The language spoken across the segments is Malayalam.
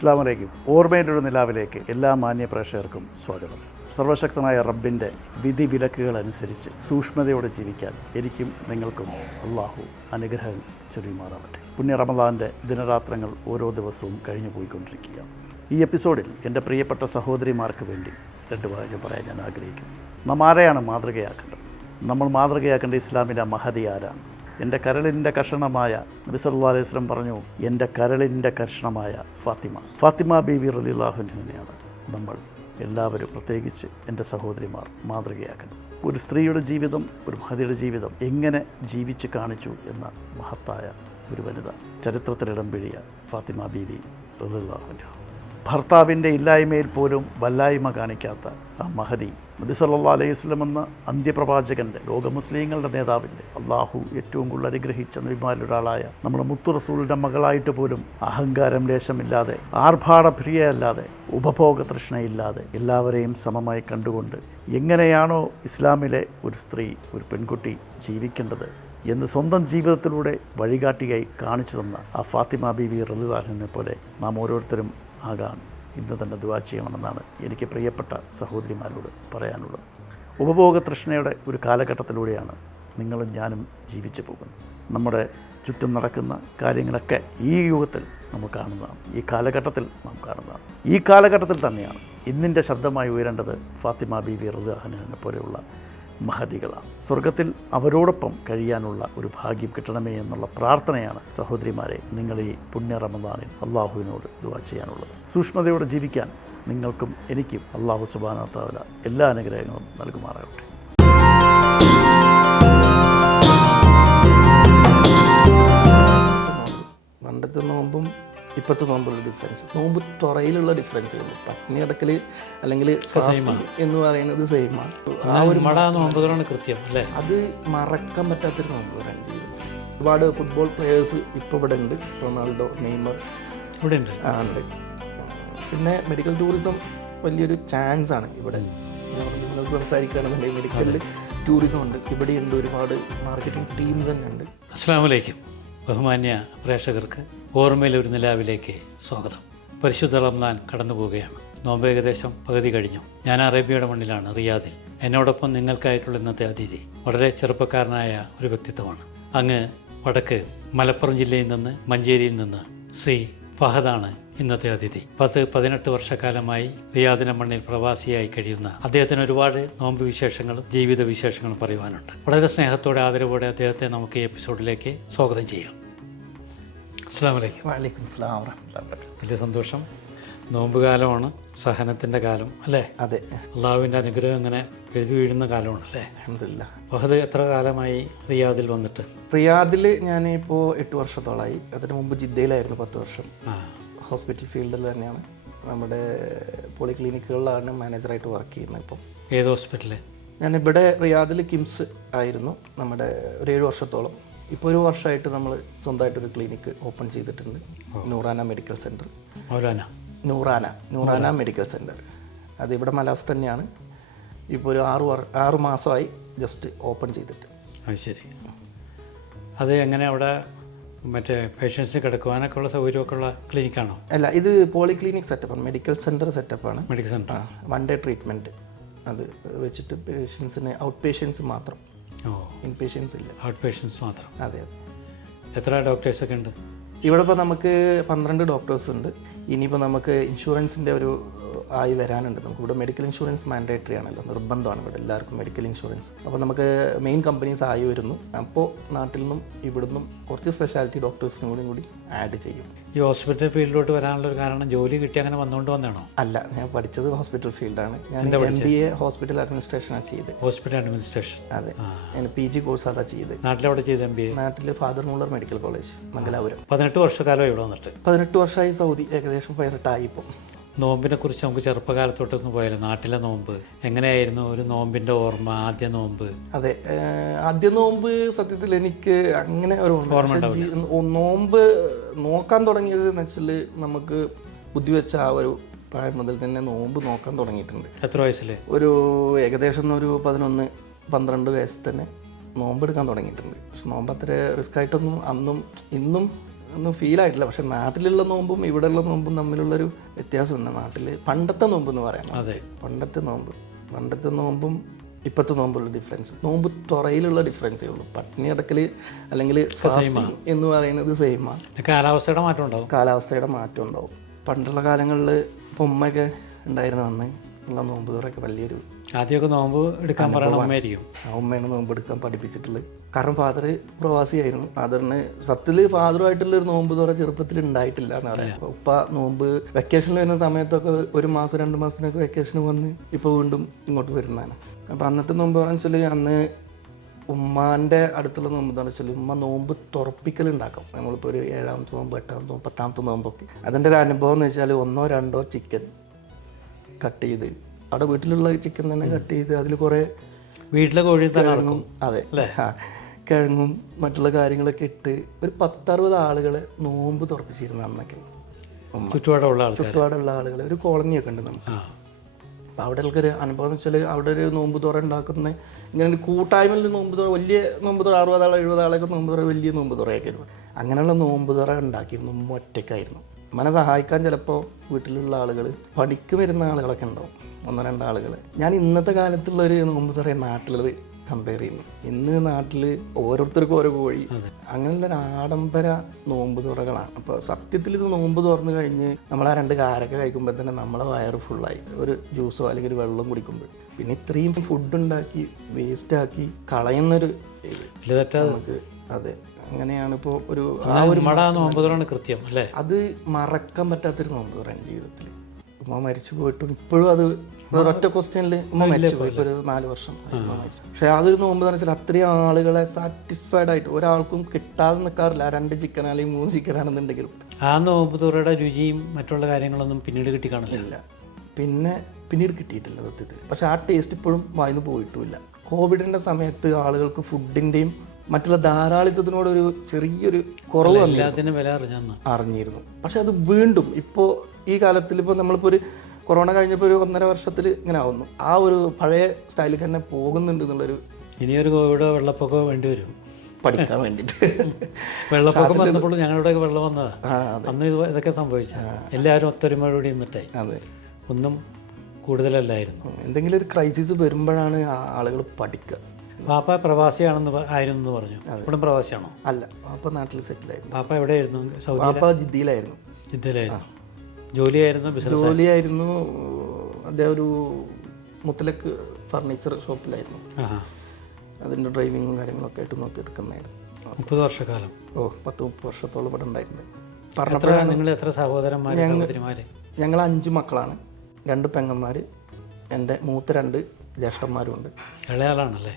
അസ്സലാമു അലൈക്കും. ഓർമ്മയുടെ ഒരു നിലാവിലേക്ക് എല്ലാ മാന്യ പ്രേക്ഷകർക്കും സ്വാഗതം. സർവശക്തനായ റബ്ബിൻ്റെ വിധി വിലക്കുകളനുസരിച്ച് സൂക്ഷ്മതയോടെ ജീവിക്കാൻ എനിക്കും നിങ്ങൾക്കും അള്ളാഹു അനുഗ്രഹം ചൊരിയുമാറാവട്ടെ. പുണ്യ റമദാൻ്റെ ദിനരാത്രങ്ങൾ ഓരോ ദിവസവും കഴിഞ്ഞു പോയിക്കൊണ്ടിരിക്കുകയാണ്. ഈ എപ്പിസോഡിൽ എൻ്റെ പ്രിയപ്പെട്ട സഹോദരിമാർക്ക് വേണ്ടി രണ്ട് വാക്യം പറയാൻ ഞാൻ ആഗ്രഹിക്കുന്നു. നാം ആരെയാണ് മാതൃകയാക്കേണ്ടത്? നമ്മൾ മാതൃകയാക്കേണ്ട ഇസ്ലാമിൻ്റെ മഹദി ആരാണ്? എൻ്റെ കരളിൻ്റെ കഷണമായ നബി സല്ലല്ലാഹു അലൈഹി വസല്ലം പറഞ്ഞു, എൻ്റെ കരളിൻ്റെ കഷണമായ ഫാത്തിമ ബീവി റളിയല്ലാഹു അൻഹയാണ് നമ്മൾ എല്ലാവരും, പ്രത്യേകിച്ച് എൻ്റെ സഹോദരിമാർ, മാതൃകയാക്കണം. ഒരു സ്ത്രീയുടെ ജീവിതം, ഒരു മഹദിയുടെ ജീവിതം എങ്ങനെ ജീവിച്ച് കാണിച്ചു എന്ന മഹത്തായ ഒരു വനിത, ചരിത്രത്തിലിടം പിടിയ ഫാത്തിമ ബീവി റളിയല്ലാഹു അൻഹ. ഭർത്താവിൻ്റെ ഇല്ലായ്മയിൽ പോലും വല്ലായ്മ കാണിക്കാത്ത ആ മഹദി, നബി സല്ലല്ലാഹു അലൈഹി വസല്ലം എന്ന അന്ത്യപ്രവാചകൻ്റെ, ലോക മുസ്ലിങ്ങളുടെ നേതാവിൻ്റെ, അള്ളാഹു ഏറ്റവും കൂടുതൽ അനുഗ്രഹിച്ച നബിമാരിൽ ഒരാളായ നമ്മുടെ മുത്തു റസൂലിൻ്റെ മകളായിട്ട് പോലും അഹങ്കാരം ലേശമില്ലാതെ, ആർഭാടപ്രിയയല്ലാതെ, ഉപഭോഗ തൃഷ്ണയില്ലാതെ എല്ലാവരെയും സമമായി കണ്ടുകൊണ്ട് എങ്ങനെയാണോ ഇസ്ലാമിലെ ഒരു സ്ത്രീ, ഒരു പെൺകുട്ടി ജീവിക്കേണ്ടത് എന്ന് സ്വന്തം ജീവിതത്തിലൂടെ വഴികാട്ടിയായി കാണിച്ചു തന്ന ആ ഫാത്തിമ ബീവി റളിയല്ലാഹു അൻഹയെ പോലെ നാം ഓരോരുത്തരും ആകാൻ ഇന്ന് തന്നെ ദുആ ചെയ്യണമെന്നാണ് എനിക്ക് പ്രിയപ്പെട്ട സഹോദരിമാരോട് പറയാനുള്ളത്. ഉപഭോഗ തൃഷ്ണയുടെ ഒരു കാലഘട്ടത്തിലൂടെയാണ് നിങ്ങളും ഞാനും ജീവിച്ചു പോകുന്നത്. നമ്മുടെ ചുറ്റും നടക്കുന്ന കാര്യങ്ങളൊക്കെ ഈ യുഗത്തിൽ നമ്മൾ കാണുന്നതാണ്, ഈ കാലഘട്ടത്തിൽ നാം കാണുന്നതാണ്. ഈ കാലഘട്ടത്തിൽ തന്നെയാണ് ഇന്നിൻ്റെ ശബ്ദമായി ഉയരേണ്ടത് ഫാത്തിമ ബീവി റളിയല്ലാഹു അൻഹയെ പോലെയുള്ള മഹദികളാണ്. സ്വർഗത്തിൽ അവരോടൊപ്പം കഴിയാനുള്ള ഒരു ഭാഗ്യം കിട്ടണമേ എന്നുള്ള പ്രാർത്ഥനയാണ് സഹോദരിമാരെ നിങ്ങൾ ഈ പുണ്യ റമദാനിൽ അള്ളാഹുവിനോട് ദുആ ചെയ്യാനുള്ളത്. സൂക്ഷ്മതയോടെ ജീവിക്കാൻ നിങ്ങൾക്കും എനിക്കും അള്ളാഹു സുബ്ഹാനഹു വ തആല എല്ലാ അനുഗ്രഹങ്ങളും നൽകുമാറാകട്ടെ. പണ്ടത്തെ നോമ്പും ഇപ്പോഴത്തെ നോമ്പുള്ള ഡിഫറൻസ്, നോമ്പ് തുറയിലുള്ള ഡിഫറൻസേ ഉള്ളൂ. പട്ടിണി കിടക്കൽ അല്ലെങ്കിൽ എന്ന് പറയുന്നത് സെയിമാണ്. ആ ഒരു നോമ്പുകളാണ് കൃത്യം അല്ലേ? അത് മറക്കാൻ പറ്റാത്തൊരു നോമ്പ് പറയാൻ ചെയ്തത്. ഒരുപാട് ഫുട്ബോൾ പ്ലെയേഴ്സ് ഇപ്പോൾ ഇവിടെ ഉണ്ട്. റൊണാൾഡോ, നെയ്മർ ഇവിടെ ഉണ്ട്. ഉണ്ട്. പിന്നെ മെഡിക്കൽ ടൂറിസം വലിയൊരു ചാൻസ് ആണ് ഇവിടെ. സംസാരിക്കുകയാണെന്നുണ്ടെങ്കിൽ മെഡിക്കൽ ടൂറിസം ഉണ്ട്, ഇവിടെയുണ്ട്. ഒരുപാട് മാർക്കറ്റിംഗ് ടീംസ് തന്നെ ഉണ്ട്. അസ്സലാമു അലൈക്കും. ബഹുമാന്യ പ്രേക്ഷകർക്ക് ഓർമ്മയിലെ ഒരു നിലാവിലേക്ക് സ്വാഗതം. പരിശുദ്ധ റമദാൻ കടന്നു പോവുകയാണ്. നോമ്പ് ഏകദേശം പകുതി കഴിഞ്ഞു. ഞാൻ അറേബ്യയുടെ മണ്ണിലാണ്, റിയാദിൽ. എന്നോടൊപ്പം നിങ്ങൾക്കായിട്ടുള്ള ഇന്നത്തെ അതിഥി വളരെ ചെറുപ്പക്കാരനായ ഒരു വ്യക്തിത്വമാണ്. അങ്ങ് വടക്ക് മലപ്പുറം ജില്ലയിൽ നിന്ന്, മഞ്ചേരിയിൽ നിന്ന് ശ്രീ ഫഹദാണ് ഇന്നത്തെ അതിഥി. 18 വർഷക്കാലമായി റിയാദിന്റെ മണ്ണിൽ പ്രവാസിയായി കഴിയുന്ന അദ്ദേഹത്തിന് ഒരുപാട് നോമ്പ് വിശേഷങ്ങളും ജീവിത വിശേഷങ്ങളും പറയുവാനുണ്ട്. വളരെ സ്നേഹത്തോടെ, ആദരവോടെ അദ്ദേഹത്തെ നമുക്ക് ഈ എപ്പിസോഡിലേക്ക് സ്വാഗതം ചെയ്യാം. അസ്സലാമു അലൈക്കും. വഅലൈക്കും അസ്സലാം വറഹ്മത്തുള്ളാഹി വബറകാതുഹു. വലിയ സന്തോഷം. നോമ്പ് കാലമാണ്, സഹനത്തിൻ്റെ കാലം അല്ലേ? അതെ, അള്ളാഹുവിൻ്റെ അനുഗ്രഹം ഇങ്ങനെ എഴുതി വീഴുന്ന കാലമാണ് അല്ലേ? അൽഹംദുലില്ലാഹ്. ഫഹദ് എത്ര കാലമായി റിയാദിൽ വന്നിട്ട്? റിയാദിൽ ഞാനിപ്പോൾ 8 വർഷത്തോളമായി. അതിന് മുമ്പ് ജിദ്ദയിലായിരുന്നു 10 വർഷം. ഹോസ്പിറ്റൽ ഫീൽഡിൽ തന്നെയാണ്, നമ്മുടെ പോളിക്ലിനിക്കുകളിലാണ് മാനേജറായിട്ട് വർക്ക് ചെയ്യുന്നത്. ഇപ്പം ഏത് ഹോസ്പിറ്റല്? ഞാനിവിടെ റിയാദിൽ കിംസ് ആയിരുന്നു നമ്മുടെ ഒരു 7 വർഷത്തോളം. ഇപ്പോൾ 1 വർഷമായിട്ട് നമ്മൾ സ്വന്തമായിട്ടൊരു ക്ലിനിക്ക് ഓപ്പൺ ചെയ്തിട്ടുണ്ട്, Noorana medical centre. Noorana medical centre. അത് ഇവിടെ മലാസ് തന്നെയാണ്. ഇപ്പോൾ ഒരു 6 മാസമായി ജസ്റ്റ് ഓപ്പൺ ചെയ്തിട്ട്. അത് ശരി. അത് എങ്ങനെ അവിടെ മറ്റേ പേഷ്യൻസിന് കിടക്കുവാനൊക്കെ ഉള്ള സൗകര്യമൊക്കെ ഉള്ള ക്ലിനിക്കാണോ? അല്ല, ഇത് പോളിക്ലിനിക് സെറ്റപ്പാണ്, മെഡിക്കൽ സെൻറ്റർ സെറ്റപ്പാണ്. മെഡിക്കൽ സെൻറ്റർ 1 ഡേ ട്രീറ്റ്മെൻറ്റ് അത് വെച്ചിട്ട് പേഷ്യൻസിന് ഔട്ട് പേഷ്യൻസ് മാത്രം, ഇൻ പേഷ്യൻസ് ഇല്ല, ഔട്ട് പേഷ്യൻസ് മാത്രം. അതെ. എത്ര ഡോക്ടേഴ്സൊക്കെ ഉണ്ട് ഇവിടെ? ഇപ്പോൾ നമുക്ക് 12 ഡോക്ടേഴ്സ് ഉണ്ട്. ഇനിയിപ്പോൾ നമുക്ക് ഇൻഷുറൻസിൻ്റെ ഒരു ആയി വരാനുണ്ട്. നമുക്കിവിടെ മെഡിക്കൽ ഇൻഷുറൻസ് മാൻഡേറ്ററി ആണല്ലോ, നിർബന്ധമാണ് ഇവിടെ എല്ലാവർക്കും മെഡിക്കൽ ഇൻഷുറൻസ്. അപ്പോൾ നമുക്ക് മെയിൻ കമ്പനീസ് ആയി വരുന്നു. അപ്പോൾ നാട്ടിൽ നിന്നും ഇവിടുന്നും കുറച്ച് സ്പെഷ്യാലിറ്റി ഡോക്ടേഴ്സിനും കൂടി ആഡ് ചെയ്യും. ഈ ഹോസ്പിറ്റൽ ഫീൽഡിലോട്ട് വരാനുള്ളൊരു കാരണം ജോലി കിട്ടി അങ്ങനെ വന്നുകൊണ്ട് വന്നാണോ? അല്ല, ഞാൻ പഠിച്ചത് ഹോസ്പിറ്റൽ ഫീൽഡാണ്. ഞാൻ MBA ഹോസ്പിറ്റൽ അഡ്മിനിസ്ട്രേഷനാണ് ചെയ്തത്. Hospital administration. അതെ, ഞാൻ PG കോഴ്സ് അതാ ചെയ്തത്. നാട്ടിലെവിടെ ചെയ്ത് MBA? നാട്ടിൽ father Muller medical college, Mangalapuram. 18 വർഷക്കാലം ഇവിടെ വന്നിട്ട്? 18 വർഷമായി. സൗദി ഏകദേശം 18 ഇപ്പോൾ. നോമ്പിനെ കുറിച്ച് നമുക്ക് ചെറുപ്പകാലത്തോട്ടൊന്ന് പോയാലോ? നാട്ടിലെ നോമ്പ് എങ്ങനെയായിരുന്നു? ഒരു നോമ്പിൻ്റെ ഓർമ്മ, ആദ്യ നോമ്പ്. അതെ, ആദ്യ നോമ്പ് സത്യത്തിൽ എനിക്ക് അങ്ങനെ ഒരു നോമ്പ് നോക്കാൻ തുടങ്ങിയത് എന്ന് വെച്ചാൽ നമുക്ക് ബുദ്ധി വെച്ച ആ ഒരു പ്രായം മുതൽ തന്നെ നോമ്പ് നോക്കാൻ തുടങ്ങിയിട്ടുണ്ട്. എത്ര വയസ്സിൽ? ഒരു ഏകദേശം ഒരു 11-12 വയസ്സിൽ തന്നെ നോമ്പെടുക്കാൻ തുടങ്ങിയിട്ടുണ്ട്. പക്ഷെ നോമ്പ് അത്ര റിസ്ക് ആയിട്ടൊന്നും അന്നും ഇന്നും ഒന്നും ഫീൽ ആയിട്ടില്ല. പക്ഷെ നാട്ടിലുള്ള നോമ്പും ഇവിടെയുള്ള നോമ്പും തമ്മിലുള്ളൊരു വ്യത്യാസമുണ്ട്. നാട്ടിൽ പണ്ടത്തെ നോമ്പ് എന്ന് പറയാം. അതെ, പണ്ടത്തെ നോമ്പും ഇപ്പോഴത്തെ നോമ്പുള്ള ഡിഫറൻസ്, നോമ്പ് തുറയിലുള്ള ഡിഫറൻസേ ഉള്ളൂ. പട്ടിണി അടക്കൽ അല്ലെങ്കിൽ ഫാസ്റ്റിംഗ് എന്ന് പറയുന്നത് സെയിമാണ്. കാലാവസ്ഥയുടെ മാറ്റം ഉണ്ടാവും. കാലാവസ്ഥയുടെ മാറ്റം ഉണ്ടാവും. പണ്ടുള്ള കാലങ്ങളിൽ ഇപ്പോൾ ഉമ്മയൊക്കെ ഉണ്ടായിരുന്ന അന്ന് ഉള്ള നോമ്പ് തുറയൊക്കെ വലിയൊരു ആദ്യമൊക്കെ നോമ്പ് എടുക്കാൻ പറയണ അമ്മയായിരിക്കും. ഉമ്മയാണ് നോമ്പ് എടുക്കാൻ പഠിപ്പിച്ചിട്ടുള്ളത്. കാരണം ഫാദർ പ്രവാസിയായിരുന്നു. ഫാദറിന് സത്യത്തിൽ ഫാദറുമായിട്ടുള്ളൊരു നോമ്പ് തുറ ചെറുപ്പത്തിൽ ഉണ്ടായിട്ടില്ല എന്ന് പറയാം. ഉപ്പ നോമ്പ് വെക്കേഷനിൽ വരുന്ന സമയത്തൊക്കെ 1 മാസം 2 മാസത്തിനൊക്കെ വെക്കേഷന് വന്ന് ഇപ്പോൾ വീണ്ടും ഇങ്ങോട്ട് വരുന്നതാണ്. അപ്പോൾ അന്നത്തെ നോമ്പ് എന്ന് വെച്ചാൽ അന്ന് ഉമ്മാൻ്റെ അടുത്തുള്ള നോമ്പ് എന്ന് വെച്ചാൽ ഉമ്മ നോമ്പ് തുറപ്പിക്കലുണ്ടാക്കും. നമ്മളിപ്പോൾ ഒരു 7ാമത്തെ നോമ്പ് 8ാമത്തെ നോമ്പ് 10ാമത്തെ നോമ്പൊക്കെ. അതിൻ്റെ ഒരു അനുഭവം എന്ന് വെച്ചാൽ 1 or 2 ചിക്കൻ കട്ട് ചെയ്ത് അവിടെ വീട്ടിലുള്ള ചിക്കൻ തന്നെ കട്ട് ചെയ്ത് അതിൽ കുറേ വീട്ടിലെ കോഴി കിഴങ്ങും, അതെ കിഴങ്ങും മറ്റുള്ള കാര്യങ്ങളൊക്കെ ഇട്ട് ഒരു 10-60 ആളുകളെ നോമ്പ് തുറപ്പിച്ചിരുന്നു അന്നൊക്കെ. ചുറ്റുപാടുള്ള ആളുകൾ, ഒരു കോളനിയൊക്കെ ഉണ്ട് നമുക്ക്. അപ്പോൾ അവിടെ ഉള്ളൊരു അനുഭവം എന്ന് വെച്ചാൽ അവിടെ ഒരു നോമ്പ് തുറ ഉണ്ടാക്കുന്ന ഇങ്ങനെ ഒരു കൂട്ടായ്മയിൽ നോമ്പ് തുറ, വലിയ നോമ്പ് തുറ 60 ആൾ 70 ആളൊക്കെ നോമ്പ് തുറ, വലിയ നോമ്പ് തുറയൊക്കെ ആയിരുന്നു. അങ്ങനെയുള്ള നോമ്പ് തുറ ഉണ്ടാക്കിയിരുന്നു. ഉമ്മ ഒറ്റയ്ക്കായിരുന്നു. ഉമ്മനെ സഹായിക്കാൻ ചിലപ്പോൾ വീട്ടിലുള്ള ആളുകൾ, പണിക്ക് വരുന്ന ആളുകളൊക്കെ ഉണ്ടാവും, 1-2 ആളുകൾ. ഞാൻ ഇന്നത്തെ കാലത്തുള്ളൊരു നോമ്പ് തുറ നാട്ടിലത് കമ്പയർ ചെയ്യുന്നു. ഇന്ന് നാട്ടിൽ ഓരോരുത്തർക്കും ഓരോ കോഴി, അങ്ങനെയുള്ളൊരു ആഡംബര നോമ്പ് തുറകളാണ്. അപ്പോൾ സത്യത്തിൽ ഇത് നോമ്പ് തുറന്നു കഴിഞ്ഞ് നമ്മൾ ആ 2 കാരക്ക കഴിക്കുമ്പോൾ തന്നെ നമ്മളെ വയറ് ഫുള്ളായി. ഒരു ജ്യൂസോ അല്ലെങ്കിൽ ഒരു വെള്ളം കുടിക്കുമ്പോൾ പിന്നെ ഇത്രയും ഫുഡ് ഉണ്ടാക്കി വേസ്റ്റാക്കി കളയുന്നൊരു നമുക്ക്, അതെ അങ്ങനെയാണ് ഇപ്പോൾ ഒരു ആ ഒരു നോമ്പ് തുറയാണ് കൃത്യം അല്ലേ. അത് മറക്കാൻ പറ്റാത്തൊരു നോമ്പ് തുറയാണ് ജീവിതത്തിൽ. ഉമ്മ മരിച്ചു പോയിട്ടും ഇപ്പോഴും അത് ഒരൊറ്റ ക്വസ്റ്റ്യനിൽ ഉമ്മ മരിച്ചു പോയി. ഇപ്പോൾ ഒരു 4 വർഷം മരിച്ചു. പക്ഷേ അതൊരു നോമ്പ് എന്ന് വെച്ചാൽ അത്രയും ആളുകളെ സാറ്റിസ്ഫൈഡ് ആയിട്ട് ഒരാൾക്കും കിട്ടാതെ നിൽക്കാറില്ല. 2 ചിക്കൻ അല്ലെങ്കിൽ 3 ചിക്കനാണെന്നുണ്ടെങ്കിലും ആ നോമ്പ് തുറയുടെ രുചിയും മറ്റുള്ള കാര്യങ്ങളൊന്നും പിന്നീട് കിട്ടി കാണില്ല. പിന്നീട് കിട്ടിയിട്ടില്ല സത്യത്തിൽ. പക്ഷെ ആ ടേസ്റ്റ് ഇപ്പോഴും വായിന്ന് പോയിട്ടുമില്ല. കോവിഡിൻ്റെ സമയത്ത് ആളുകൾക്ക് ഫുഡിൻ്റെയും മറ്റുള്ള ധാരാളിത്തത്തിനോടൊരു ചെറിയൊരു കുറവ് അറിഞ്ഞിരുന്നു. പക്ഷെ അത് വീണ്ടും ഇപ്പോൾ ഈ കാലത്തിൽ ഇപ്പോൾ നമ്മളിപ്പോൾ ഒരു കൊറോണ കഴിഞ്ഞപ്പോൾ ഒരു 1.5 വർഷത്തിൽ ഇങ്ങനെ ആവുന്നു. ആ ഒരു പഴയ സ്റ്റൈലിൽ തന്നെ പോകുന്നുണ്ട് എന്നുള്ളൊരു. ഇനിയൊരു കോവിഡ് വെള്ളപ്പൊക്കം വേണ്ടി വരും പഠിക്കാൻ വേണ്ടിയിട്ട്. വെള്ളപ്പൊക്കം വന്നപ്പോൾ ഞങ്ങളുടെ വെള്ളം വന്നതാണ്. അന്ന് ഇതൊക്കെ സംഭവിച്ചു. എല്ലാവരും ഒത്തൊരുമയോടെ നിന്നിട്ടേ. അതെ, ഒന്നും കൂടുതലല്ലായിരുന്നു. എന്തെങ്കിലും ഒരു ക്രൈസിസ് വരുമ്പോഴാണ് ആളുകൾ പഠിക്കുക. പാപ്പ പ്രവാസിയാണെന്ന് ആയിരുന്നു പറഞ്ഞു. ഇവിടെ പ്രവാസിയാണോ? അല്ല, പാപ്പ നാട്ടിൽ സെറ്റിലായിരുന്നു. പാപ്പ എവിടെയായിരുന്നു? പാപ്പ ജിദ്ദയിലായിരുന്നു. ജോലിയായിരുന്നു? ജോലിയായിരുന്നു. അദ്ദേഹം ഒരു മുത്തലക്ക് ഫർണിച്ചർ ഷോപ്പിലായിരുന്നു. അതിൻ്റെ ഡ്രൈവിങ്ങും കാര്യങ്ങളൊക്കെ ആയിട്ട് നോക്കിയെടുക്കുന്നതായിരുന്നു. 30 വർഷക്കാലം. 10-30 വർഷത്തോളം ഇവിടെ ഉണ്ടായിരുന്നു. നിങ്ങൾ എത്ര സഹോദരന്മാര്? ഞങ്ങൾ 5 മക്കളാണ്. 2 പെങ്ങന്മാർ, എൻ്റെ മൂത്ത 2 ജ്യേഷ്ഠന്മാരും ഉണ്ട്. ഇളയാളാണല്ലേ?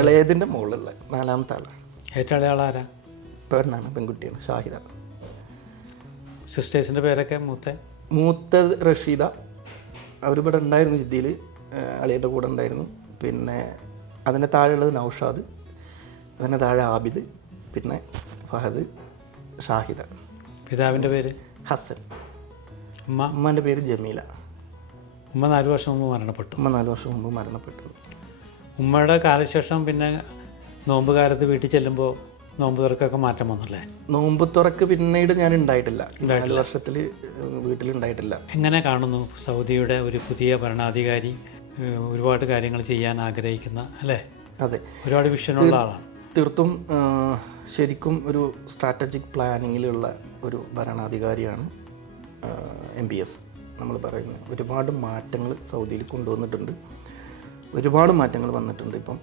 ഇളയതിൻ്റെ മുകളിലുള്ള 4ാമത്തെ ആളാണ്. ഏറ്റവും ഇളയാളാരാ? പെണ്ണാണ്, പെൺകുട്ടിയാണ്, ഷാഹിദ. സിസ്റ്റേഴ്സിൻ്റെ പേരൊക്കെ? മൂത്തത് റഷീദ, അവരിവിടെ ഉണ്ടായിരുന്നു ജിദ്ദയിൽ, അളിയൻ്റെ കൂടെ ഉണ്ടായിരുന്നു. പിന്നെ അതിൻ്റെ താഴെയുള്ളത് നൗഷാദ്, അതിൻ്റെ താഴെ ആബിദ്, പിന്നെ ഫഹദ്, ഷാഹിദ. പിതാവിൻ്റെ പേര്? ഹസൻ. ഉമ്മാൻ്റെ പേര് ജമീല. ഉമ്മ 4 വർഷം മുമ്പ് മരണപ്പെട്ടു. 4 വർഷം മുമ്പ് മരണപ്പെട്ടു. ഉമ്മയുടെ കാലശേഷം പിന്നെ നോമ്പ് കാലത്ത് വീട്ടിൽ ചെല്ലുമ്പോൾ നോമ്പ് തുറക്കൊക്കെ മാറ്റം വന്നല്ലേ? നോമ്പ് തുറക്ക് പിന്നീട് ഞാൻ ഉണ്ടായിട്ടില്ല. 4 വർഷത്തിൽ വീട്ടിലുണ്ടായിട്ടില്ല. എങ്ങനെ കാണുന്നു സൗദിയുടെ ഒരു പുതിയ ഭരണാധികാരി? ഒരുപാട് കാര്യങ്ങൾ ചെയ്യാൻ ആഗ്രഹിക്കുന്ന അല്ലേ? അതെ, ഒരുപാട് വിഷനുള്ള ആളാണ്. തീർത്തും ശരിക്കും ഒരു സ്ട്രാറ്റജിക് പ്ലാനിങ്ങിലുള്ള ഒരു ഭരണാധികാരിയാണ് MBS നമ്മൾ പറയുന്നത്. ഒരുപാട് മാറ്റങ്ങൾ സൗദിയിൽ കൊണ്ടുവന്നിട്ടുണ്ട്. ഒരുപാട് മാറ്റങ്ങൾ വന്നിട്ടുണ്ട് ഇപ്പം.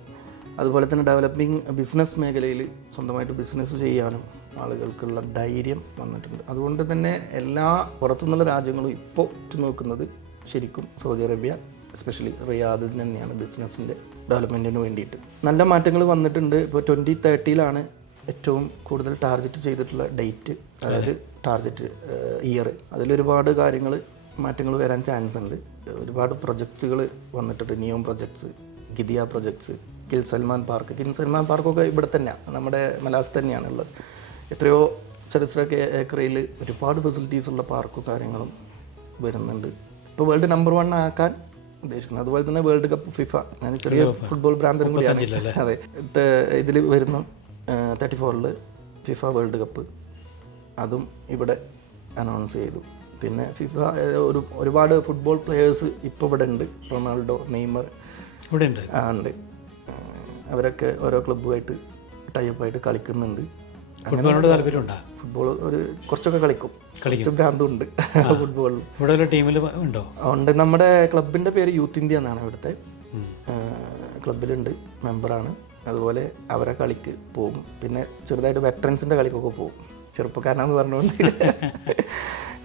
അതുപോലെ തന്നെ ഡെവലപ്പിംഗ് ബിസിനസ് മേഖലയിൽ സ്വന്തമായിട്ട് ബിസിനസ് ചെയ്യാനും ആളുകൾക്കുള്ള ധൈര്യം വന്നിട്ടുണ്ട്. അതുകൊണ്ട് തന്നെ എല്ലാ പുറത്തുനിന്നുള്ള രാജ്യങ്ങളും ഇപ്പോൾ നോക്കുന്നത് ശരിക്കും സൗദി അറേബ്യ, എസ്പെഷ്യലി റിയാദിൽ തന്നെയാണ് ബിസിനസ്സിൻ്റെ ഡെവലപ്മെൻറ്റിന് വേണ്ടിയിട്ട്. നല്ല മാറ്റങ്ങൾ വന്നിട്ടുണ്ട്. ഇപ്പോൾ 2030 ഏറ്റവും കൂടുതൽ ടാർഗറ്റ് ചെയ്തിട്ടുള്ള ഡേറ്റ്, അതായത് ടാർഗറ്റ് ഇയർ. അതിലൊരുപാട് കാര്യങ്ങൾ മാറ്റങ്ങൾ വരാൻ ചാൻസ് ഉണ്ട്. ഒരുപാട് പ്രൊജക്ട്സുകൾ വന്നിട്ടുണ്ട്. നിയോം പ്രൊജക്ട്സ്, ഗിദിയ പ്രൊജക്ട്സ്, കിൽ സൽമാൻ പാർക്കൊക്കെ ഇവിടെ തന്നെയാണ്, നമ്മുടെ മലാസ് തന്നെയാണ് ഉള്ളത്. എത്രയോ ചരിത്ര ഏക്കറയിൽ ഒരുപാട് ഫെസിലിറ്റീസുള്ള പാർക്കും കാര്യങ്ങളും വരുന്നുണ്ട്. ഇപ്പോൾ വേൾഡ് നമ്പർ 1 ആക്കാൻ ഉദ്ദേശിക്കുന്നത്. അതുപോലെ തന്നെ വേൾഡ് കപ്പ്, ഫിഫ, ഞാൻ ചെറിയ ഫുട്ബോൾ ഭ്രാന്തനും കൂടിയാണ്. അതെ, ഇതിൽ വരുന്ന 34 ഫിഫ വേൾഡ് കപ്പ് അതും ഇവിടെ അനൗൺസ് ചെയ്തു. പിന്നെ ഫിഫ ഒരുപാട് ഫുട്ബോൾ പ്ലെയേഴ്സ് ഇപ്പോൾ ഇവിടെ ഉണ്ട്. റൊണാൾഡോ, നെയ്മർ ഇവിടെ ഉണ്ട്. ഉണ്ട്. അവരൊക്കെ ഓരോ ക്ലബ്ബുമായിട്ട് ടൈപ്പായിട്ട് കളിക്കുന്നുണ്ട്. ഫുട്ബോളിനോട് താല്പര്യമുണ്ടോ? ഫുട്ബോൾ കുറച്ചൊക്കെ കളിക്കും. ഭ്രാന്തുണ്ട് ഫുട്ബോളിൽ. ഇവിടെ ഒരു ടീമിൽ ഉണ്ടോ? ഉണ്ട്. നമ്മുടെ ക്ലബിൻ്റെ പേര് യൂത്ത് ഇന്ത്യ എന്നാണ്. ഇവിടുത്തെ ക്ലബിലുണ്ട്, മെമ്പറാണ്. അതുപോലെ അവരെ കളിക്ക് പോകും. പിന്നെ ചെറുതായിട്ട് വെറ്ററൻസിൻ്റെ കളിക്കൊക്കെ പോകും. ചെറുപ്പക്കാരനാന്ന് പറഞ്ഞുകൊണ്ട്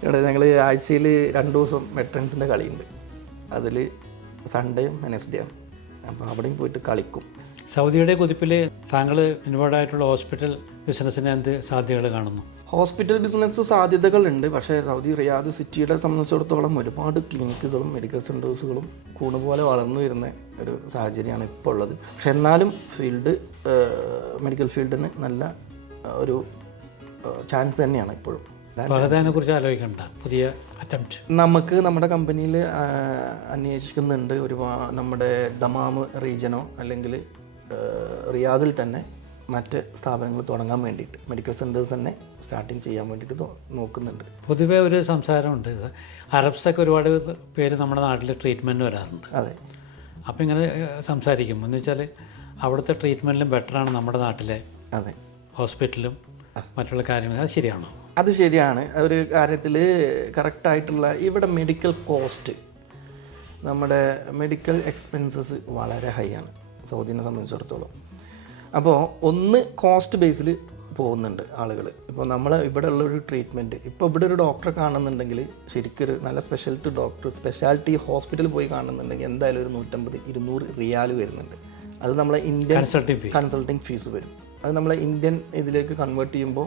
ഇവിടെ ഞങ്ങൾ ആഴ്ചയിൽ 2 ദിവസം വെറ്ററൻസിൻ്റെ കളിയുണ്ട്. അതിൽ സൺഡേയും വെനസ്ഡേയും. അപ്പോൾ അവിടെയും പോയിട്ട് കളിക്കും. സൗദിയുടെ കുതിപ്പിൽ താങ്കൾ ഇൻവോൾവ് ആയിട്ടുള്ള ഹോസ്പിറ്റൽ ബിസിനസ്സിന് എന്ത് സാധ്യതകൾ കാണുന്നു? ഹോസ്പിറ്റൽ ബിസിനസ് സാധ്യതകളുണ്ട്. പക്ഷേ സൗദി റിയാദ് സിറ്റിയുടെ സംബന്ധിച്ചിടത്തോളം ഒരുപാട് ക്ലിനിക്കുകളും മെഡിക്കൽ സെൻറ്റേഴ്സുകളും കൂണുപോലെ വളർന്നു വരുന്ന ഒരു സാഹചര്യമാണ് ഇപ്പോൾ ഉള്ളത്. പക്ഷെ എന്നാലും മെഡിക്കൽ ഫീൽഡിന് നല്ല ഒരു ചാൻസ് തന്നെയാണ് ഇപ്പോഴും. കുറിച്ച് ആലോചിക്കണ്ട, പുതിയ അറ്റംപ്റ്റ് നമുക്ക് നമ്മുടെ കമ്പനിയിൽ അന്വേഷിക്കുന്നുണ്ട്. നമ്മുടെ ദമാം റീജിയനോ അല്ലെങ്കിൽ റിയാദിൽ തന്നെ മറ്റ് സ്ഥാപനങ്ങൾ തുടങ്ങാൻ വേണ്ടിയിട്ട്, മെഡിക്കൽ സെൻറ്റേഴ്സ് തന്നെ സ്റ്റാർട്ടിങ് ചെയ്യാൻ വേണ്ടിയിട്ട് നോക്കുന്നുണ്ട്. പൊതുവേ ഒരു സംസാരമുണ്ട്, അറബ്സൊക്കെ ഒരുപാട് പേര് നമ്മുടെ നാട്ടിൽ ട്രീറ്റ്മെൻറ്റ് വരാറുണ്ട്. അതെ. അപ്പോൾ ഇങ്ങനെ സംസാരിക്കും എന്ന് വെച്ചാൽ അവിടുത്തെ ട്രീറ്റ്മെൻറ്റിലും ബെറ്ററാണ് നമ്മുടെ നാട്ടിലെ അതെ ഹോസ്പിറ്റലും മറ്റുള്ള കാര്യങ്ങളും. അത് ശരിയാണോ? അത് ശരിയാണ്. ഒരു കാര്യത്തിൽ കറക്റ്റായിട്ടുള്ള ഇവിടെ മെഡിക്കൽ കോസ്റ്റ്, നമ്മുടെ മെഡിക്കൽ എക്സ്പെൻസസ് വളരെ ഹൈ ആണ് സൗദിനെ സംബന്ധിച്ചിടത്തോളം. അപ്പോൾ ഒന്ന് കോസ്റ്റ് ബേസിൽ പോകുന്നുണ്ട് ആളുകൾ. ഇപ്പോൾ നമ്മൾ ഇവിടെ ഉള്ളൊരു ട്രീറ്റ്മെൻറ്റ്, ഇപ്പോൾ ഇവിടെ ഒരു ഡോക്ടറെ കാണുന്നുണ്ടെങ്കിൽ ശരിക്കൊരു നല്ല സ്പെഷ്യാലിറ്റി ഹോസ്പിറ്റലിൽ പോയി കാണുന്നുണ്ടെങ്കിൽ എന്തായാലും ഒരു 150-200 റിയാൽ വരുന്നുണ്ട്. അത് നമ്മളെ ഇന്ത്യൻ കൺസൾട്ടിങ് ഫീസ് വരും. അത് നമ്മളെ ഇന്ത്യൻ ഇതിലേക്ക് കൺവേർട്ട് ചെയ്യുമ്പോൾ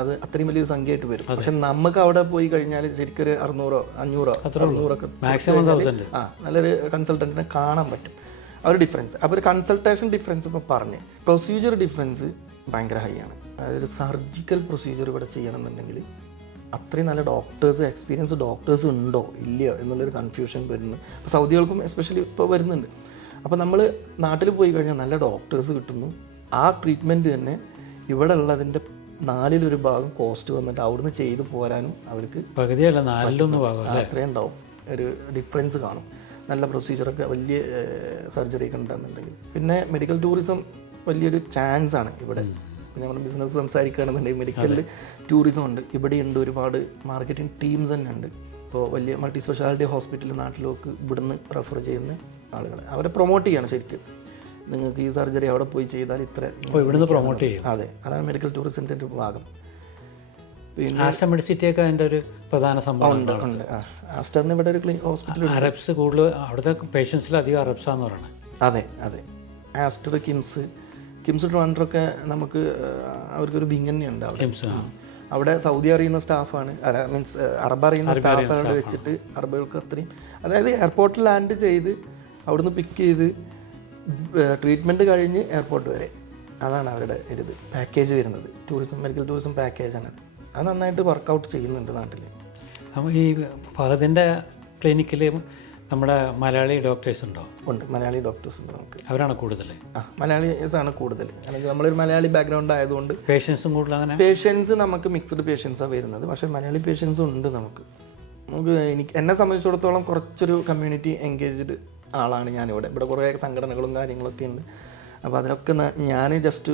അത് അത്രയും വലിയൊരു സംഖ്യയായിട്ട് വരും. പക്ഷെ നമുക്ക് അവിടെ പോയി കഴിഞ്ഞാൽ ശരിക്കൊരു 600-500 നല്ലൊരു കൺസൾട്ടൻറ്റിനെ കാണാൻ പറ്റും. ആ ഒരു ഡിഫറൻസ്. അപ്പോൾ ഒരു കൺസൾട്ടേഷൻ ഡിഫറൻസ് ഇപ്പോൾ പറഞ്ഞ് പ്രൊസീജിയർ ഡിഫറൻസ് ഭയങ്കര ഹൈ ആണ്. അതായത് ഒരു സർജിക്കൽ പ്രൊസീജിയർ ഇവിടെ ചെയ്യണമെന്നുണ്ടെങ്കിൽ അത്രയും നല്ല എക്സ്പീരിയൻസ് ഡോക്ടേഴ്സ് ഉണ്ടോ ഇല്ലയോ എന്നുള്ളൊരു കൺഫ്യൂഷൻ വരുന്നു. അപ്പോൾ സൗദികൾക്കും എസ്പെഷ്യലി ഇപ്പോൾ വരുന്നുണ്ട്. അപ്പോൾ നമ്മൾ നാട്ടിൽ പോയി കഴിഞ്ഞാൽ നല്ല ഡോക്ടേഴ്സ് കിട്ടുന്നു. ആ ട്രീറ്റ്മെൻറ്റ് തന്നെ ഇവിടെ ഉള്ളതിൻ്റെ 4 ഭാഗം കോസ്റ്റ് വന്നിട്ട് അവിടുന്ന് ചെയ്തു പോരാനും അവർക്ക് പകുതിയല്ല 4 ഭാഗം അത്രയും ഉണ്ടാവും. ഒരു ഡിഫറൻസ് കാണും. നല്ല പ്രൊസീജിയറൊക്കെ വലിയ സർജറി ഒക്കെ ഉണ്ടെന്നുണ്ടെങ്കിൽ. പിന്നെ മെഡിക്കൽ ടൂറിസം വലിയൊരു ചാൻസ് ആണ് ഇവിടെ. പിന്നെ നമ്മൾ ബിസിനസ് സംസാരിക്കുകയാണെന്നുണ്ടെങ്കിൽ മെഡിക്കൽ ടൂറിസം ഉണ്ട്, ഇവിടെയുണ്ട്. ഒരുപാട് മാർക്കറ്റിംഗ് ടീംസ് തന്നെ ഉണ്ട്. ഇപ്പോൾ വലിയ മൾട്ടി സ്പെഷ്യാലിറ്റി ഹോസ്പിറ്റൽ നാട്ടിലേക്ക് ഇവിടുന്ന് റെഫർ ചെയ്യുന്ന ആളുകളെ അവരെ പ്രൊമോട്ട് ചെയ്യണം. ശരിക്കും നിങ്ങൾക്ക് ഈ സർജറി അവിടെ പോയി ചെയ്താൽ ഇത്ര ഇവിടുന്ന് പ്രൊമോട്ട് ചെയ്യും. അതെ, അതാണ് മെഡിക്കൽ ടൂറിസത്തിൻ്റെ ഒരു ഭാഗം. പിന്നെ ആസ്റ്റർ മെഡിസിറ്റിയൊക്കെ അതിൻ്റെ ഒരു പ്രധാന സംഭവം ഉണ്ട്. ആസ്റ്ററിന് ഇവിടെ ഒരു ഹോസ്പിറ്റൽ. അറബ്സ് കൂടുതൽ അവിടുത്തെ പേഷ്യൻസിലധികം അറബ്സാന്ന് പറയുന്നത്. അതെ അതെ. ആസ്റ്റർ, കിംസ് ട്രിവാൻഡ്രമൊക്കെ നമുക്ക് അവർക്കൊരു വിങ് തന്നെയുണ്ട് അവിടെ. അവിടെ സൗദി അറിയുന്ന സ്റ്റാഫാണ്, മീൻസ് അറബ് അറിയുന്ന സ്റ്റാഫുകളെ വെച്ചിട്ട് അറബുകൾക്ക് അത്രയും, അതായത് എയർപോർട്ടിൽ ലാൻഡ് ചെയ്ത് അവിടുന്ന് പിക്ക് ചെയ്ത് ട്രീറ്റ്മെൻറ്റ് കഴിഞ്ഞ് എയർപോർട്ട് വരെ, അതാണ് അവരുടെ ഒരു പാക്കേജ് വരുന്നത്. മെഡിക്കൽ ടൂറിസം പാക്കേജാണ്. അത് നന്നായിട്ട് വർക്കൗട്ട് ചെയ്യുന്നുണ്ട് നാട്ടിൽ. അപ്പോൾ ഈ ഫഹദിൻ്റെ ക്ലിനിക്കിൽ നമ്മുടെ മലയാളി ഡോക്ടേഴ്സ് ഉണ്ടോ? ഉണ്ട്, മലയാളി ഡോക്ടേഴ്സ് ഉണ്ട് നമുക്ക്. അവരാണ് കൂടുതൽ? മലയാളീസാണ് കൂടുതൽ. അല്ലെങ്കിൽ നമ്മളൊരു മലയാളി ബാക്ക്ഗ്രൗണ്ട് ആയതുകൊണ്ട് പേഷ്യൻസും കൂടുതൽ. അങ്ങനെ പേഷ്യൻസ് നമുക്ക് മിക്സ്ഡ് പേഷ്യൻസാണ് വരുന്നത്. പക്ഷേ മലയാളി പേഷ്യൻസും ഉണ്ട് നമുക്ക്. എന്നെ സംബന്ധിച്ചിടത്തോളം കുറച്ചൊരു കമ്മ്യൂണിറ്റി എൻഗേജ്ഡ് ആളാണ് ഞാനിവിടെ. ഇവിടെ കുറേ സംഘടനകളും കാര്യങ്ങളൊക്കെ ഉണ്ട്. അപ്പോൾ അതിലൊക്കെ ഞാൻ ജസ്റ്റ്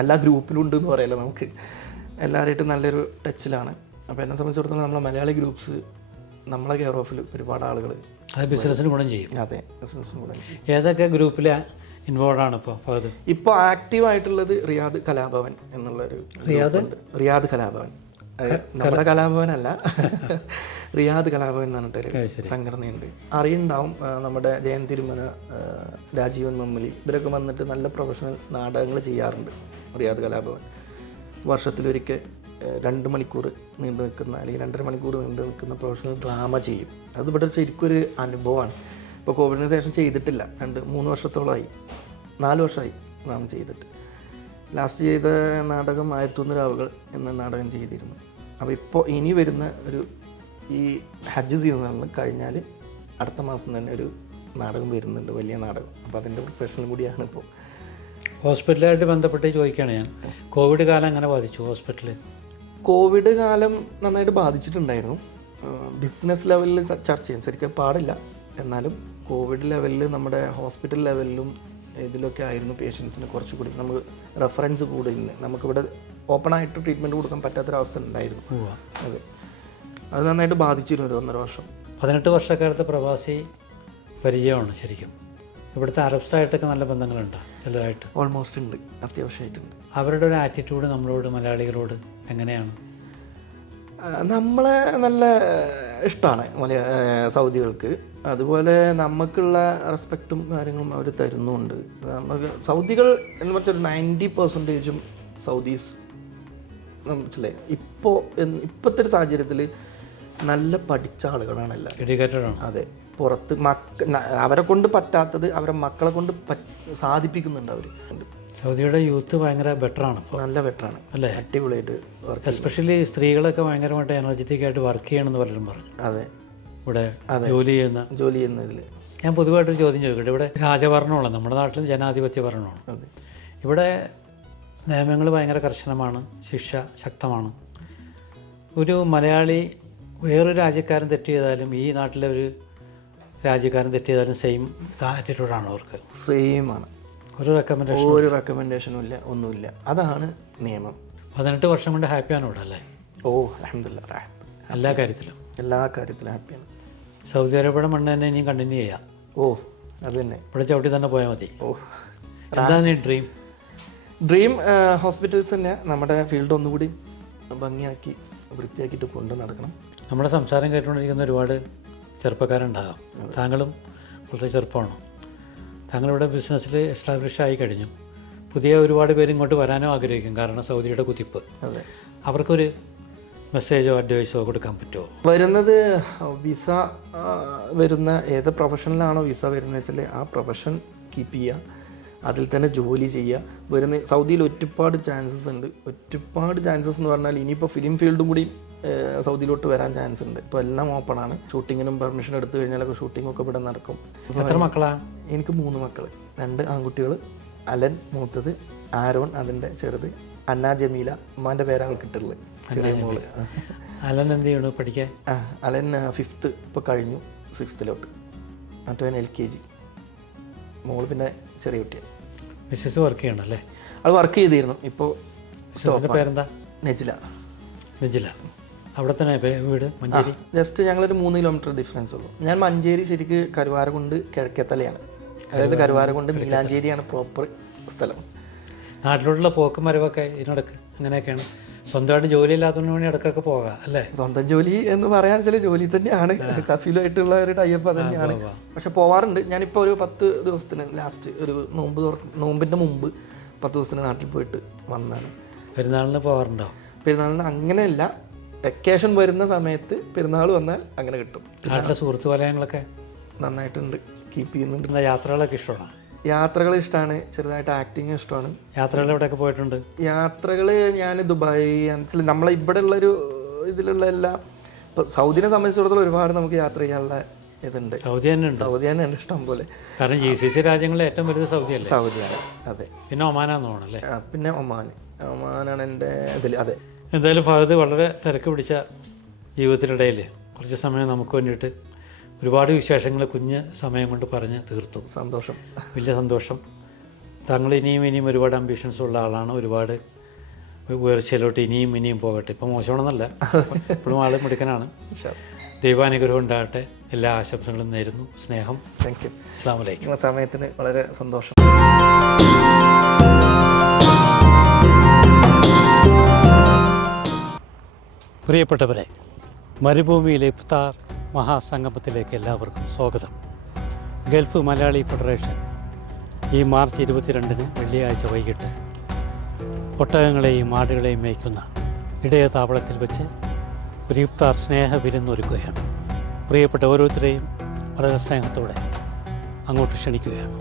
എല്ലാ ഗ്രൂപ്പിലും ഉണ്ട് എന്ന് പറയല്ലോ, നമുക്ക് എല്ലാവരുമായിട്ട് നല്ലൊരു ടച്ചിലാണ്. അപ്പോൾ എന്നെ സംബന്ധിച്ചിടത്തോളം നമ്മളെ മലയാളി ഗ്രൂപ്പ്സ് നമ്മളെ കെയർ ഓഫിൽ ഒരുപാട് ആളുകൾ ബിസിനസ്സിന് ഗുണം ചെയ്യും. അതെ, ബിസിനസ്സിന് ഗുണം ചെയ്യും. ഏതൊക്കെ ഗ്രൂപ്പിൽ ഇൻവോൾവ് ആണ് ഇപ്പോൾ ആക്റ്റീവായിട്ടുള്ളത് റിയാദ് കലാഭവൻ എന്നുള്ളൊരു റിയാദ് കലാഭവൻ, നമ്മുടെ കലാഭവനല്ല, റിയാദ് കലാഭവൻ എന്ന് പറഞ്ഞിട്ടൊരു സംഘടനയുണ്ട്. അറിയുണ്ടാവും. നമ്മുടെ ജയൻ തിരുമല, രാജീവൻ മമ്മലി ഇവരൊക്കെ വന്നിട്ട് നല്ല പ്രൊഫഷണൽ നാടകങ്ങൾ ചെയ്യാറുണ്ട്. റിയാദ് കലാഭവൻ വർഷത്തിലൊരിക്കൽ 2 മണിക്കൂർ നീണ്ടു നിൽക്കുന്ന അല്ലെങ്കിൽ 2.5 മണിക്കൂർ നീണ്ടു നിൽക്കുന്ന പ്രൊഫഷണൽ ഡ്രാമ ചെയ്യും. അത് ഇവിടെ ശരിക്കും ഒരു അനുഭവമാണ്. ഇപ്പോൾ കോവിഡിന് ശേഷം ചെയ്തിട്ടില്ല. 2-3 വർഷത്തോളമായി, 4 വർഷമായി നാം ചെയ്തിട്ട്. ലാസ്റ്റ് ചെയ്ത നാടകം 1001 രാവുകൾ എന്ന നാടകം ചെയ്തിരുന്നു. അപ്പോൾ ഇപ്പോൾ ഇനി വരുന്ന ഈ ഹജ്ജ് സീസണിൽ കഴിഞ്ഞാൽ അടുത്ത മാസം തന്നെ ഒരു നാടകം വരുന്നുണ്ട്, വലിയ നാടകം. അപ്പോൾ അതിൻ്റെ പ്രൊഫഷണൽ കൂടിയാണ് ഇപ്പോൾ. ഹോസ്പിറ്റലായിട്ട് ബന്ധപ്പെട്ട് ചോദിക്കുകയാണ് ഞാൻ, കോവിഡ് കാലം എങ്ങനെ ബാധിച്ചു ഹോസ്പിറ്റലിൽ? കോവിഡ് കാലം നന്നായിട്ട് ബാധിച്ചിട്ടുണ്ടായിരുന്നു. ബിസിനസ് ലെവലിൽ ചർച്ച ചെയ്യാൻ ശരിക്കും പാടില്ല, എന്നാലും കോവിഡ് ലെവലിൽ നമ്മുടെ ഹോസ്പിറ്റൽ ലെവലിലും ഇതിലൊക്കെ ആയിരുന്നു പേഷ്യൻസിന് കുറച്ചുകൂടി നമുക്ക് റെഫറൻസ് കൂടുതൽ. നമുക്കിവിടെ ഓപ്പണായിട്ട് ട്രീറ്റ്മെൻറ്റ് കൊടുക്കാൻ പറ്റാത്തൊരവസ്ഥ ഉണ്ടായിരുന്നു. അതെ, അത് നന്നായിട്ട് ബാധിച്ചിരുന്നു ഒരു 1.5 വർഷം. 18 വർഷക്കാലത്ത് പ്രവാസി പരിചയമാണ് ശരിക്കും. ഇവിടുത്തെ അറബ്സായിട്ടൊക്കെ നല്ല ബന്ധങ്ങളുണ്ടോ ചിലരായിട്ട്? ഓൾമോസ്റ്റ് ഉണ്ട്, അത്യാവശ്യമായിട്ടുണ്ട്. അവരുടെ ഒരു ആറ്റിറ്റ്യൂഡ് നമ്മളോട് മലയാളികളോട് എങ്ങനെയാണ്? നമ്മളെ നല്ല ഇഷ്ടമാണ് സൗദികൾക്ക്. അതുപോലെ നമുക്കുള്ള റെസ്പെക്റ്റും കാര്യങ്ങളും അവർ തരുന്നുണ്ട്. നമുക്ക് സൗദികൾ എന്ന് വെച്ചാൽ 90% സൗദീസ് മനസ്സിലായി. ഇപ്പോഴത്തെ ഒരു സാഹചര്യത്തിൽ നല്ല പഠിച്ച ആളുകളാണ് എല്ലാവരും, എഡ്യൂക്കേറ്റഡാണ്. അതെ, പുറത്ത് അവരെ കൊണ്ട് പറ്റാത്തത് അവരെ മക്കളെ കൊണ്ട് സാധിപ്പിക്കുന്നുണ്ട് അവർ. സൗദിയുടെ യൂത്ത് ഭയങ്കര ബെറ്ററാണ്, നല്ല ബെറ്ററാണ് അല്ലേ, അടിപൊളിയായിട്ട് വർക്ക്. എസ്പെഷ്യലി സ്ത്രീകളൊക്കെ ഭയങ്കരമായിട്ട് എനർജറ്റിക് ആയിട്ട് വർക്ക് ചെയ്യണമെന്ന് പലരും പറഞ്ഞു. അതെ, ഇവിടെ ജോലി ചെയ്യുന്നതിൽ ഞാൻ പൊതുവായിട്ടൊരു ചോദ്യം ചോദിക്കട്ടെ. ഇവിടെ രാജഭരണമാണ്, നമ്മുടെ നാട്ടിൽ ജനാധിപത്യ ഭരണമാണ്. അതെ, ഇവിടെ നിയമങ്ങൾ ഭയങ്കര കർശനമാണ്, ശിക്ഷ ശക്തമാണ്. ഒരു മലയാളി വേറൊരു രാജ്യക്കാരൻ തെറ്റ് ചെയ്താലും ഈ നാട്ടിലെ ഒരു രാജ്യക്കാരൻ തെറ്റ് ചെയ്താലും സെയിം ആറ്റിറ്റ്യൂഡാണ് അവർക്ക്. സെയിം ആണ്, ഒരു റെക്കമെൻഡേഷനും ഇല്ല, ഒന്നുമില്ല. അതാണ് നിയമം. 18 വർഷം കൊണ്ട് ഹാപ്പിയാണ് ഇവിടെ അല്ലേ? ഓ അൽഹംദുലില്ലാ, എല്ലാ കാര്യത്തിലും ഹാപ്പിയാണ്. സൗദി അറേബ്യയുടെ മണ്ണ് തന്നെ ഇനിയും കണ്ടിന്യൂ ചെയ്യാം. ഓ അത് തന്നെ, ഇവിടെ ചവിട്ടി തന്നെ പോയാൽ മതി. ഓ എന്താണ് ഈ ഡ്രീം ഹോസ്പിറ്റൽസ് തന്നെ നമ്മുടെ ഫീൽഡ് ഒന്നുകൂടി ഭംഗിയാക്കി വൃത്തിയാക്കിയിട്ട് കൊണ്ടു നടക്കണം. നമ്മുടെ സംസാരം കേട്ടുകൊണ്ടിരിക്കുന്ന ഒരുപാട് ചെറുപ്പക്കാരുണ്ടാകാം. താങ്കളും വളരെ ചെറുപ്പമാണ്. താങ്കളിവിടെ ബിസിനസ്സിൽ എസ്റ്റാബ്ലിഷ് ആയി കഴിഞ്ഞു. പുതിയ ഒരുപാട് പേര് ഇങ്ങോട്ട് വരാനും ആഗ്രഹിക്കും, കാരണം സൗദിയുടെ കുതിപ്പ്. അതെ, അവർക്കൊരു മെസ്സേജോ അഡ്വൈസോ കൊടുക്കാൻ പറ്റുമോ? വരുന്നത് വിസ വരുന്ന ഏത് പ്രൊഫഷനിലാണോ വിസ വരുന്നത് വെച്ചാൽ ആ പ്രൊഫഷൻ കീപ്പ് ചെയ്യുക, അതിൽ തന്നെ ജോലി ചെയ്യുക. വരുന്ന സൗദിയിൽ ഒരുപാട് ചാൻസസ് ഉണ്ട്. ഒരുപാട് ചാൻസസ് എന്ന് പറഞ്ഞാൽ ഇനിയിപ്പോൾ ഫിലിം ഫീൽഡും കൂടി സൗദിയിലോട്ട് വരാൻ ചാൻസ് ഉണ്ട്. ഇപ്പോൾ എല്ലാം ഓപ്പണാണ്. ഷൂട്ടിങ്ങിനും പെർമിഷൻ എടുത്തു കഴിഞ്ഞാലൊക്കെ ഷൂട്ടിങ്ങൊക്കെ ഇവിടെ നടക്കും. എത്ര മക്കളാണ്? എനിക്ക് 3 മക്കൾ, 2 ആൺകുട്ടികൾ. അലൻ മൂത്തത്, ആരോൺ അതിൻ്റെ ചെറുത്, അന്ന ജമീല ഉമ്മാൻ്റെ പേരാണ് കിട്ടുള്ളത്, ചെറിയ മോള്. അലൻ എന്ത് ചെയ്യണു പഠിക്കാൻ? അലൻ 5th ഇപ്പോൾ കഴിഞ്ഞു, 6th മറ്റവൻ LKG. മോള് പിന്നെ ചെറിയ കുട്ടിയാണ്. മിസ്സസ് വർക്ക് ചെയ്യണം അല്ലേ? അത് വർക്ക് ചെയ്തിരുന്നു. ഇപ്പോൾ മിസ്സസിൻ്റെ പേരെന്താ? നെജില. അവിടെ തന്നെ വീട് മഞ്ചേരി? ജസ്റ്റ് ഞങ്ങളൊരു 3 കിലോമീറ്റർ ഡിഫറൻസ് ഉള്ളൂ. ഞാൻ മഞ്ചേരി ശരിക്ക് കരുവാരകുണ്ട് കിഴക്കേത്തലയാണ്, അതായത് കരുവാരകുണ്ട് നീലാഞ്ചേരിയാണ് പ്രോപ്പർ സ്ഥലം. നാട്ടിലോട്ടുള്ള പോക്കും വരവൊക്കെ ഇതിനിടക്ക് അങ്ങനെയൊക്കെയാണ്? സ്വന്തമായിട്ട് ജോലി ഇല്ലാത്തതിന് വേണ്ടി ഇടയ്ക്കൊക്കെ പോകാം അല്ലേ? സ്വന്തം ജോലി എന്ന് പറയാൻ ചില ജോലി തന്നെയാണ്, കഫീലുമായിട്ടുള്ള ഒരു ടൈപ്പ് അത് തന്നെയാണ്. പക്ഷെ പോവാറുണ്ട്. ഞാനിപ്പോൾ ഒരു 10 ദിവസത്തിന് ലാസ്റ്റ് ഒരു നോമ്പിൻ്റെ മുമ്പ് 10 ദിവസത്തിന് നാട്ടിൽ പോയിട്ട് വന്നാണ്. പെരുന്നാളിന് പോകാറുണ്ടോ? പെരുന്നാളിന് അങ്ങനെയല്ല, വെക്കേഷൻ വരുന്ന സമയത്ത് പെരുന്നാൾ വന്നാൽ അങ്ങനെ കിട്ടും. നാട്ടിലെ സുഹൃത്ത് വലയങ്ങളൊക്കെ നന്നായിട്ടുണ്ട്, കീപ്പ് ചെയ്യുന്നുണ്ട്. യാത്രകളൊക്കെ ഇഷ്ടമാണ്? യാത്രകൾ ഇഷ്ടമാണ്, ചെറുതായിട്ട് ആക്ടിങ് ഇഷ്ടമാണ്. യാത്രകൾ എവിടെയൊക്കെ പോയിട്ടുണ്ട്? യാത്രകൾ ഞാൻ ദുബായ്, നമ്മളെ ഇവിടെ ഉള്ളൊരു ഇതിലുള്ള എല്ലാ, ഇപ്പോൾ സൗദിനെ സംബന്ധിച്ചിടത്തോളം ഒരുപാട് നമുക്ക് യാത്ര ചെയ്യാനുള്ള ഇതുണ്ട്. സൗദി തന്നെ ഉണ്ട് ഇഷ്ടം പോലെ. കാരണം GCC രാജ്യങ്ങളിൽ ഏറ്റവും വലുത് സൗദിയാണ്. അതെ. പിന്നെ ഒമാനാന്ന് തോന്നണല്ലേ? പിന്നെ ഒമാനാണ് എൻ്റെ ഇതിൽ. അതെ. എന്തായാലും ഫഹദ് വളരെ തിരക്ക് പിടിച്ച ജീവിതത്തിനിടയിൽ കുറച്ച് സമയം നമുക്ക് വേണ്ടിയിട്ട് ഒരുപാട് വിശേഷങ്ങൾ കുഞ്ഞ് സമയം കൊണ്ട് പറഞ്ഞ് തീർത്തു. സന്തോഷം, വലിയ സന്തോഷം. താങ്കൾ ഇനിയും ഒരുപാട് അംബിഷൻസ് ഉള്ള ആളാണ്. ഒരുപാട് ഉയർച്ചയിലോട്ട് ഇനിയും പോകട്ടെ. ഇപ്പം മോശമാണെന്നല്ല, ഇപ്പോഴും ആൾ മിടുക്കനാണ്. ദൈവാനുഗ്രഹം ഉണ്ടാകട്ടെ. എല്ലാ ആശംസകളും നേരുന്നു. സ്നേഹം. Thank you. അസ്സലാമു അലൈക്കും. സമയത്തിന് വളരെ സന്തോഷം. പ്രിയപ്പെട്ടവരെ, മരുഭൂമിയിലെ ഇഫ്താർ മഹാസംഗമത്തിലേക്ക് എല്ലാവർക്കും സ്വാഗതം. ഗൾഫ് മലയാളി ഫെഡറേഷൻ ഈ മാർച്ച് 22 വെള്ളിയാഴ്ച വൈകിട്ട് ഒട്ടകങ്ങളെയും ആടുകളെയും മേയ്ക്കുന്ന ഇടയ താവളത്തിൽ വെച്ച് ഒരു ഇഫ്താർ സ്നേഹവിരുന്നൊരുക്കുകയാണ്. പ്രിയപ്പെട്ട ഓരോരുത്തരെയും വളരെ സ്നേഹത്തോടെ അങ്ങോട്ട് ക്ഷണിക്കുകയാണ്.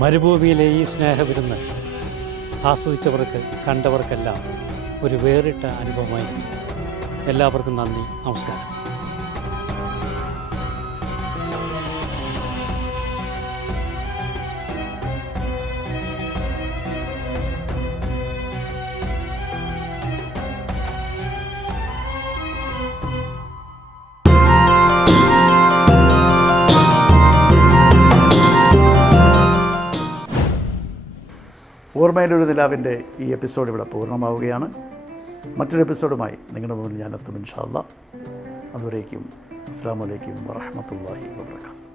മരുഭൂമിയിലെ ഈ സ്നേഹവിരുന്ന് ആസ്വദിച്ചവർക്ക്, കണ്ടവർക്കെല്ലാം ഒരു വേറിട്ട അനുഭവമായിരുന്നു. എല്ലാവർക്കും നന്ദി, നമസ്കാരം. ഓർമ്മയിലൊരു നിലാവിൻ്റെ ഈ എപ്പിസോഡ് ഇവിടെ പൂർണ്ണമാവുകയാണ്. മറ്റൊരു എപ്പിസോഡുമായി നിങ്ങളുടെ മുന്നിൽ ഞാൻ എത്തും ഇൻഷാ അല്ലാഹ്. അതുവരേക്കും അസ്സലാമു അലൈക്കും വറഹ്മത്തുള്ളാഹി വബറകാതുഹു.